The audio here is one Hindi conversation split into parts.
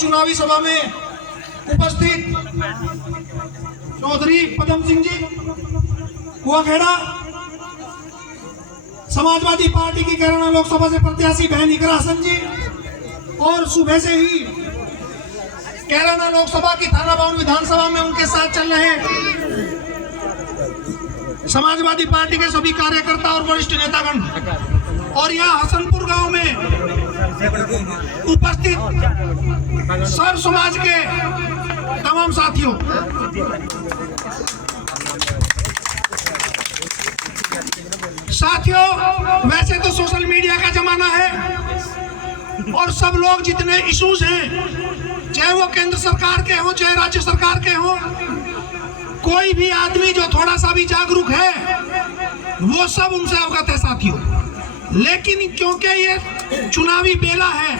चुनावी सभा में उपस्थित चौधरी पदम सिंह जी कुआखेड़ा, समाजवादी पार्टी की कैराना लोकसभा से प्रत्याशी बहन इकरा हसन जी, और सुबह से ही कैराना लोकसभा की थाना भवन विधानसभा में उनके साथ चल रहे समाजवादी पार्टी के सभी कार्यकर्ता और वरिष्ठ नेतागण, और यहाँ हसनपुर गांव में उपस्थित सर्व समाज के तमाम साथियों, वैसे तो सोशल मीडिया का जमाना है और सब लोग जितने इश्यूज हैं, चाहे वो केंद्र सरकार के हों चाहे राज्य सरकार के हों, कोई भी आदमी जो थोड़ा सा भी जागरूक है वो सब उनसे अवगत है साथियों। लेकिन क्योंकि ये चुनावी बेला है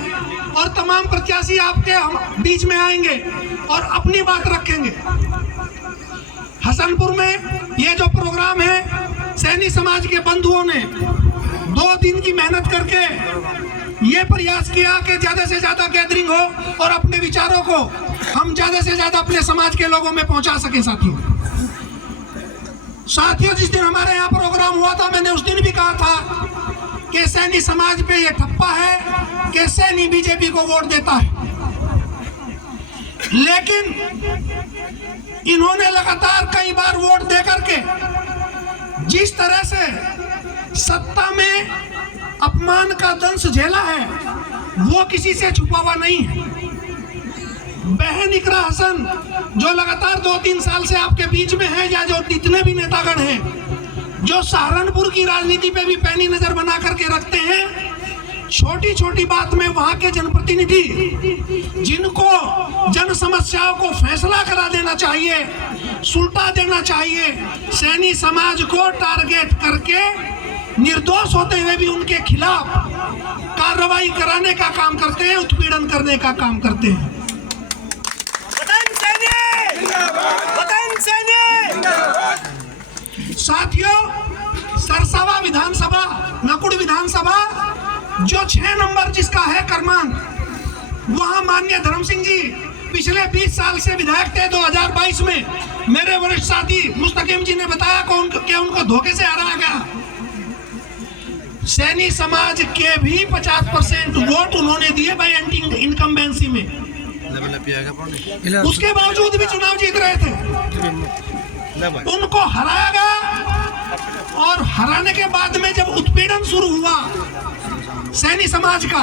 और तमाम प्रत्याशी आपके बीच में आएंगे और अपनी बात रखेंगे। हसनपुर में ये जो प्रोग्राम है, सैनी समाज के बंधुओं ने 2 दिन की मेहनत करके ये प्रयास किया कि ज्यादा से ज्यादा गैदरिंग हो और अपने विचारों को हम ज्यादा से ज्यादा अपने समाज के लोगों में पहुंचा सके। साथियों जिस दिन हमारे यहाँ प्रोग्राम हुआ था, मैंने उस दिन भी कहा था कि सैनी समाज पे ये ठप्पा है कि सैनी बीजेपी को वोट देता है, लेकिन इन्होंने लगातार कई बार वोट दे करके जिस तरह से सत्ता में अपमान का दंश झेला है वो किसी से छुपा हुआ नहीं है। बहन इकरा हसन जो लगातार 2-3 साल से आपके बीच में है, या जो जितने भी नेतागण हैं जो सहारनपुर की राजनीति पे भी पैनी नजर बना करके रखते हैं, छोटी छोटी बात में वहां के जनप्रतिनिधि जिनको जन समस्याओं को फैसला करा देना चाहिए, सुलटा देना चाहिए, सैनी समाज को टारगेट करके निर्दोष होते हुए भी उनके खिलाफ कार्रवाई कराने का काम करते हैं, उत्पीड़न करने का काम करते हैं। साथियों, सरसावा विधानसभा, नकुड़ विधानसभा जो 6 नंबर जिसका है क्रमांक, वहां माननीय धर्म सिंह जी पिछले 20 साल से विधायक थे। 2022 में मेरे वरिष्ठ साथी मुस्तकीम जी ने बताया कि उनको धोखे से हराया गया। सैनी समाज के भी 50% वोट उन्होंने दिए बाय एंटी इनकम्बेंसी में, उसके बावजूद भी चुनाव जीत रहे थे। उनको हराया गया और हराने के बाद में जब उत्पीड़न शुरू हुआ सैनी समाज का,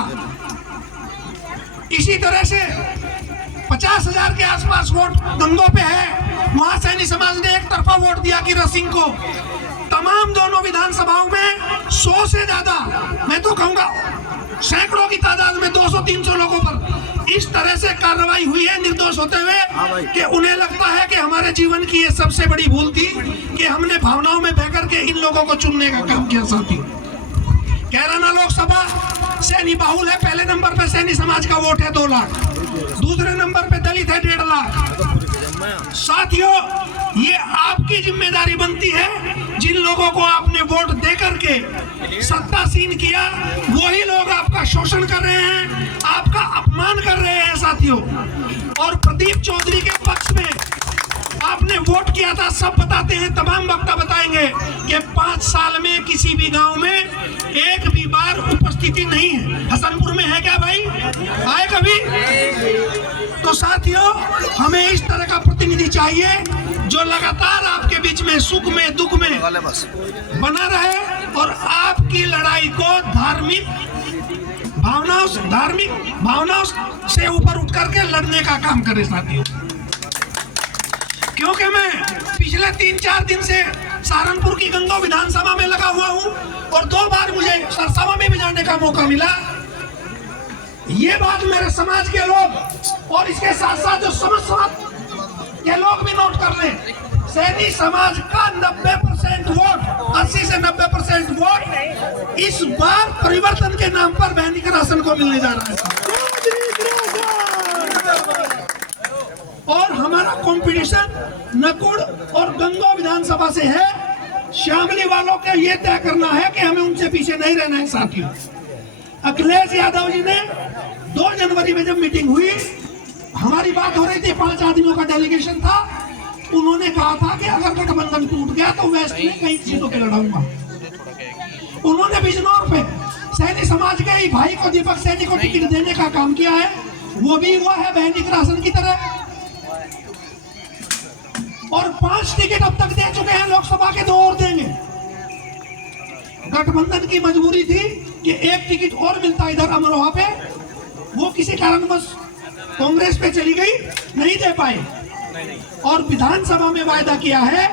इसी तरह से 50,000 के आसपास वोट दंगों पे है, वहां सैनी समाज ने एक तरफा वोट दिया कि सिंह को। तमाम दोनों विधानसभाओं में 100 से ज्यादा, मैं तो कहूंगा सैकड़ों की तादाद में 200-300 लोगों पर इस तरह से कार्रवाई हुई है निर्दोष होते हुए कि उन्हें लगता है कि हमारे जीवन की ये सबसे बड़ी भूल थी कि हमने भावनाओं में बह करके इन लोगों को चुनने का काम किया। साथियों, कैराना लोकसभा सैनी बाहुल है। पहले नंबर पे सैनी समाज का वोट है 2 लाख, दूसरे नंबर पे दलित है 1.5 लाख। साथियों, ये आपकी जिम्मेदारी बनती है, जिन लोगों को आपने वोट दे करके सत्तासीन किया वही लोग आपका शोषण कर रहे हैं, आपका अपमान कर रहे हैं। साथियों, और प्रदीप चौधरी के पक्ष में आपने वोट किया था, सब बताते हैं, तमाम वक्ता बताएंगे कि 5 साल में किसी भी गांव में एक भी बार उपस्थिति नहीं है। हसनपुर में है क्या भाई? आए कभी? तो साथियों, हमें इस तरह का प्रतिनिधि चाहिए जो लगातार आपके बीच में सुख में दुख में बना रहे और आपकी लड़ाई को धार्मिक भावनाओं से ऊपर उठ करके लड़ने का काम करे। साथियों, क्योंकि मैं पिछले 3-4 दिन से सहारनपुर की गंगो विधानसभा में लगा हुआ हूं और 2 बार मुझे सरसावा में भी जाने का मौका मिला। ये बात मेरे समाज के लोग और इसके साथ साथ जो समाज के लोग भी नोट कर लें, सैनी समाज का 90% वोट, 80 से 90% वोट इस बार परिवर्तन के नाम पर बहन इकरा हसन को मिलने जा रहा है। और हमारा कंपटीशन नकुड़ और गंगो विधानसभा से है। शामली वालों को यह तय करना है कि हमें उनसे पीछे नहीं रहना है। साथियों, अखिलेश यादव जी ने 2 जनवरी में जब मीटिंग हुई हमारी बात हो रही थी, 5 आदमियों का डेलीगेशन था। उन्होंने कहा था कि अगर गठबंधन टूट गया तो वेस्ट में कई सीटों पे लड़ाऊंगा। उन्होंने बिजनौर पे सैनी समाज के ही भाई को, दीपक सैनी को टिकट देने का काम किया है। वो भी हुआ है दैनिक राशन की तरह। और 5 टिकट अब तक दे चुके हैं, लोकसभा के 2 और देंगे। गठबंधन की मजबूरी थी कि 1 टिकट और मिलता इधर अमरोहा पे, वो किसी कारणवश कांग्रेस पे चली गई, नहीं दे पाए। और विधानसभा में वायदा किया है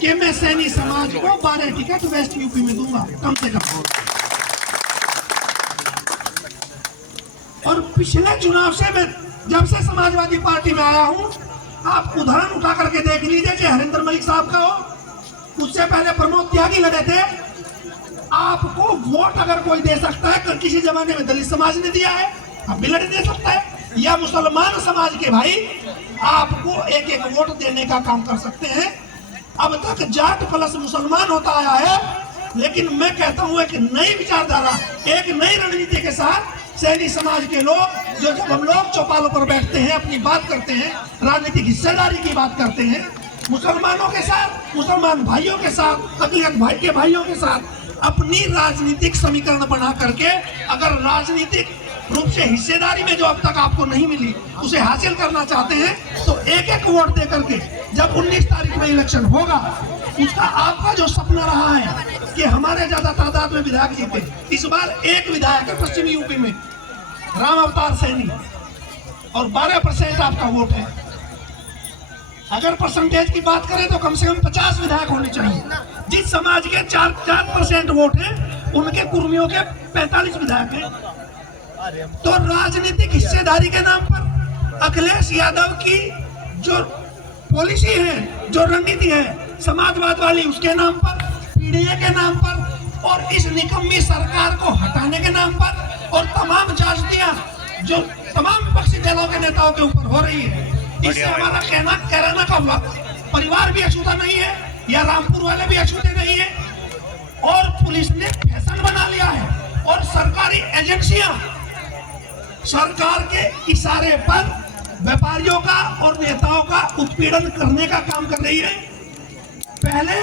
कि मैं सैनी समाज को 12 टिकट वेस्ट यूपी में दूंगा कम से कम। और पिछले चुनाव से मैं जब से समाजवादी पार्टी में आया हूं, आप उदाहरण उठा करके देख लीजिए, चाहे हरिंदर मलिक साहब का हो, उससे पहले प्रमोद त्यागी लड़े थे। आपको वोट अगर कोई दे सकता है, किसी जमाने में दलित समाज ने दिया है, अब भी लड़े दे सकता है, या मुसलमान समाज के भाई आपको 1-1 वोट देने का काम कर सकते हैं। अब तक जाट प्लस मुसलमान होता आया है, लेकिन मैं कहता हूं एक नई विचारधारा, एक नई रणनीति के साथ सैनी समाज के लोग, जो जब हम लोग चौपालों पर बैठते हैं, अपनी बात करते हैं, राजनीतिक हिस्सेदारी की बात करते हैं, मुसलमानों के साथ, मुसलमान भाइयों के साथ, अकलियत भाई के भाइयों के साथ अपनी राजनीतिक समीकरण बना करके अगर राजनीतिक रूप से हिस्सेदारी में जो अब तक आपको नहीं मिली उसे हासिल करना चाहते हैं, तो 1-1 वोट दे करके जब 19 तारीख में इलेक्शन होगा, उसका आपका जो सपना रहा है कि हमारे ज्यादा तादाद में विधायक जीते, इस बार 1 विधायक है पश्चिमी यूपी में, राम अवतार सैनी, और 12% आपका वोट है। अगर परसेंटेज की बात करें तो कम से कम 50 विधायक होने चाहिए। जिस समाज के 4% वोट हैं, उनके कुर्मियों के 45 विधायक हैं। तो राजनीतिक हिस्सेदारी के नाम पर अखिलेश यादव की जो पॉलिसी है, जो रणनीति है समाजवाद वाली, उसके नाम पर, पीडीए के नाम पर, और इस निकम्मी सरकार को हटाने के नाम पर, और तमाम जांचतियां जो तमाम विपक्षी दलों के नेताओं के ऊपर हो रही है, इससे हमारा कहना का परिवार भी अछूता नहीं है, या रामपुर वाले भी अछूते नहीं है। और पुलिस ने फैशन बना लिया है, और सरकारी एजेंसियां सरकार के इशारे पर व्यापारियों का और नेताओं का उत्पीड़न करने का काम कर रही है। पहले